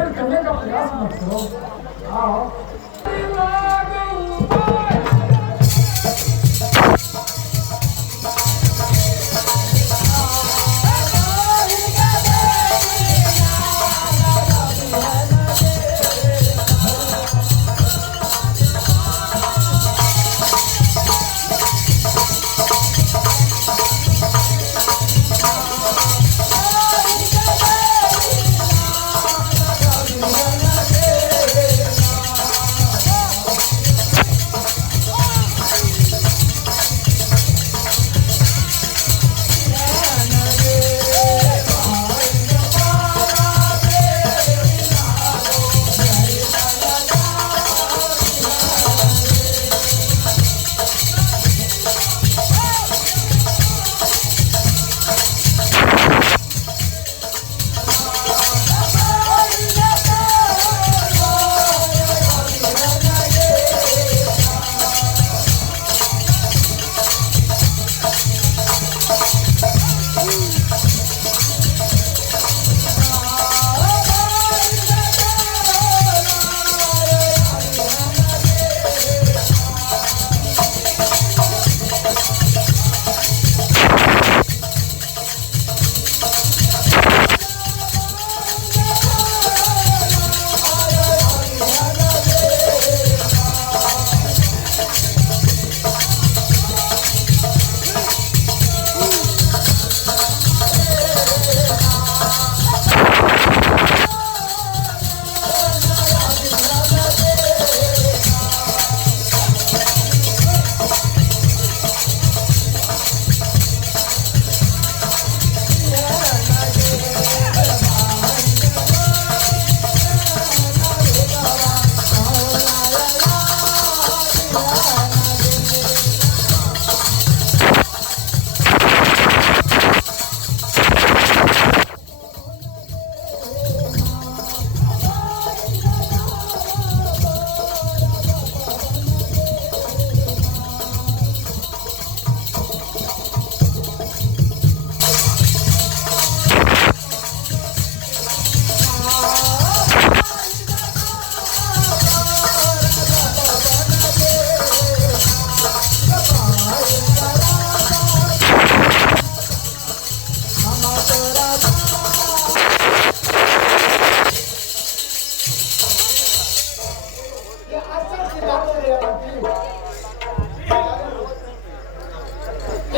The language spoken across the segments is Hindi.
भेड़ करने का प्रयास मत करो। आओ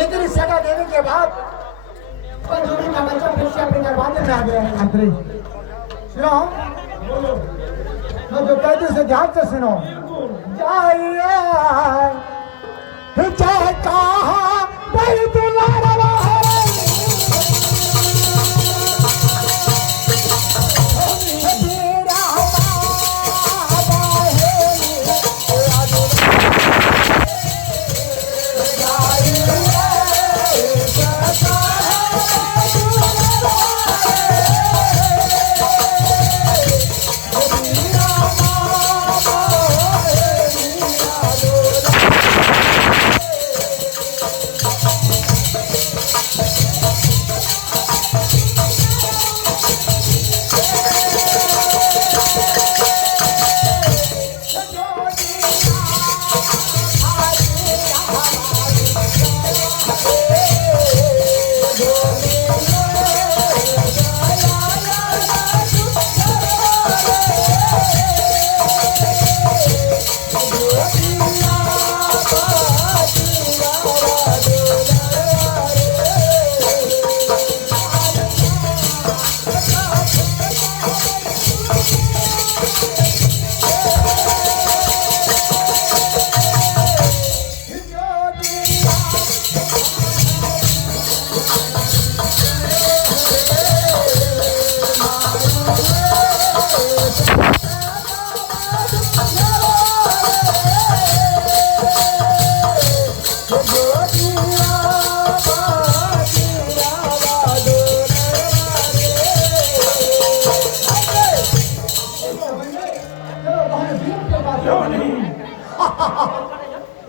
इतनी सजा देने के बाद पंचमी का बच्चा फिर से अपने दरवाजे में आ गया है। मंत्री सुनो, मैं जो कहते से ध्यान से सुनो। जाइए जाए कहाँ भाई दुलारा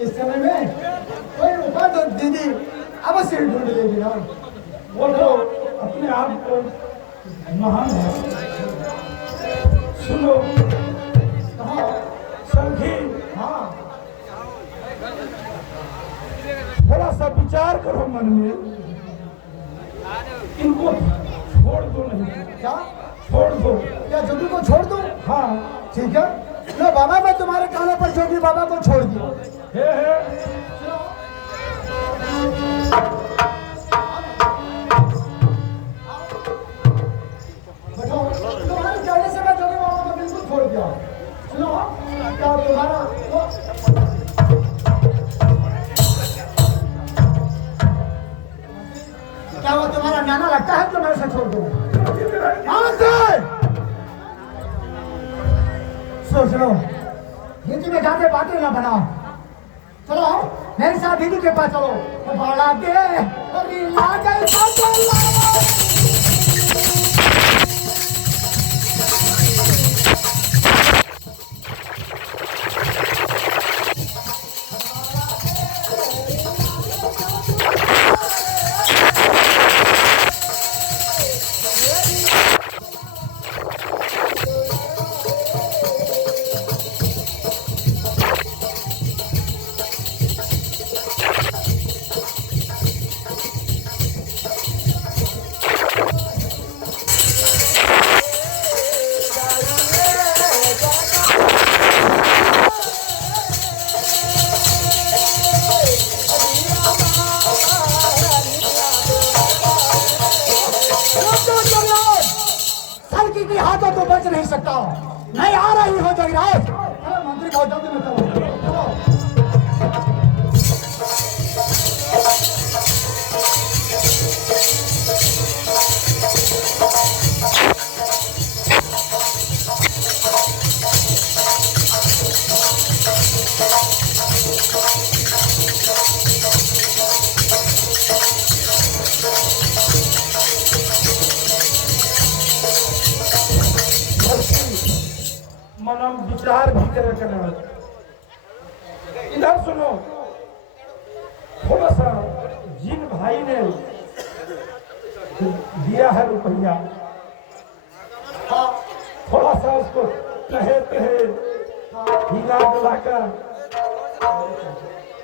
इस समय में कोई उपाय तो दीदी अवश्य ढूंढ लेगी ना। वो तो अपने आप को महान है। सुनो कहाँ? संगी, हाँ थोड़ा सा विचार करो मन में, इनको छोड़ दो नहीं, क्या छोड़ दो। क्या जोगी को छोड़ दूं? हाँ ठीक है लो बाबा, मैं तुम्हारे कहने पर जोगी बाबा को छोड़ दिया। हे बताओ, तुम्हारे कहने से मैं जोगी बाबा को बिल्कुल छोड़ दिया। सुनो क्या तुम्हारा क्या वो तुम्हारा नाना लगता है तो मैं उसे छोड़ दूं? सुनो हिंदी में जाके बातें ना बनाओ, चलो मेरे साथ दीदी के पास चलो। बड़ा दे अरे ला गई तो सलकी की हाथों तो बच नहीं सकता। नहीं आ रही हो जगराज, मंत्री को जल्दी में चलो। मनम विचार भी करे करना। इधर सुनो, थोड़ा सा जिन भाई ने दिया है रुपया, थोड़ा सा उसको कहे हिला डुला कर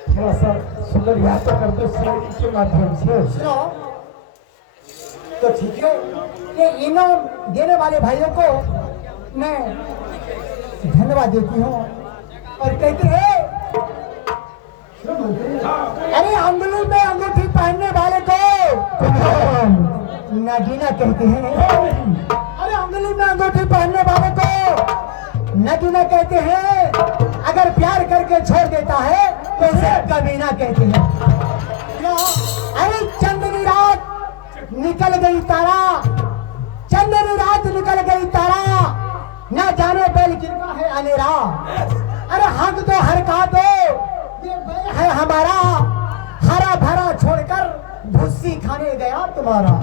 थोड़ा सा सुंदरिया तो कर दो शायरी के माध्यम से। सुनो तो ठीक है, ये इनाम देने वाले भाइयों को मैं धन्यवाद देती हूँ और कहती है अरे अंगुली में अंगूठी पहनने वाले को नगीना कहते हैं। अरे अंगुली में अंगूठी पहनने वाले को नगीना कहते हैं। अगर प्यार करके छोड़ देता है तो उसे कमीना कहते हैं। अरे चंदनी रात निकल गई तारा, चंदनी रात निकल गई तारा, ना जाने बैल कितना है अनेरा। अरे हक तो हरका दो, ये बैल है हमारा, हरा भरा छोड़कर भुस्सी खाने गया तुम्हारा।